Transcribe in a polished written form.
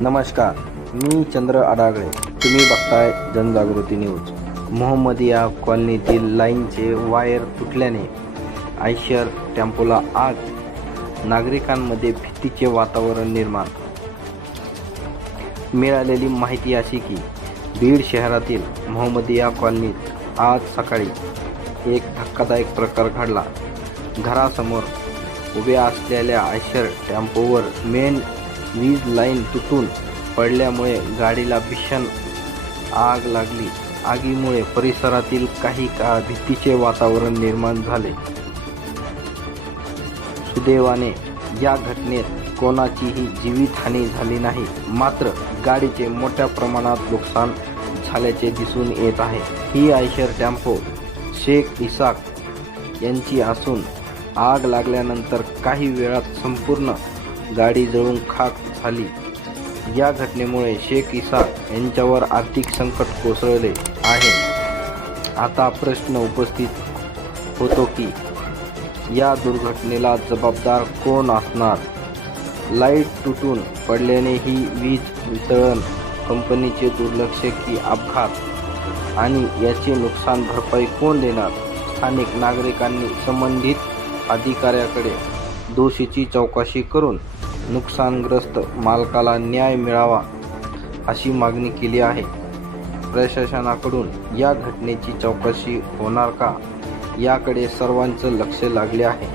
नमस्कार, मी चंद्र अडागळे. तुम्ही बघताय जनजागृती न्यूज. मोहम्मदिया कॉलनीतील लाईनचे वायर तुटल्याने आयशर टेम्पोला आग, नागरिकांमध्ये भीतीचे वातावरण निर्माण. मिळालेली माहिती अशी की बीड शहरातील मोहम्मदिया कॉलनीत आज सकाळी एक धक्कादायक प्रकार घडला. घरासमोर उभ्या असलेल्या आयशर टेम्पोवर मेन वीज लाईन तुटून पडल्यामुळे गाडीला भीषण आग लागली. आगीमुळे परिसरातील काही काळ भीतीचे वातावरण निर्माण झाले. सुदैवाने या घटनेत कोणाचीही जीवितहानी झाली नाही, मात्र गाडीचे मोठ्या प्रमाणात नुकसान झाल्याचे दिसून येत आहे. ही आयशर टेम्पो शेख इसाक यांची असून आग लागल्यानंतर काही वेळात संपूर्ण गाडी जळून खाक झाली. या घटनेमुळे शेख इसाक यांच्यावर आर्थिक संकट कोसळले आहे. आता प्रश्न उपस्थित होतो की या दुर्घटनेला जबाबदार कोण असणार? लाईट तुटून पडल्याने ही वीज वितरण कंपनीचे दुर्लक्ष की अपघात? आणि याचे नुकसान भरपाई कोण देणार? स्थानिक नागरिकांनी संबंधित अधिकाऱ्याकडे दोषीची चौकशी करून नुकसानग्रस्त मालकाला न्याय मिळावा अशी मागणी केली आहे. प्रशासनाकडून या घटनेची चौकशी होणार का, याकडे सर्वांचं लक्ष लागले आहे.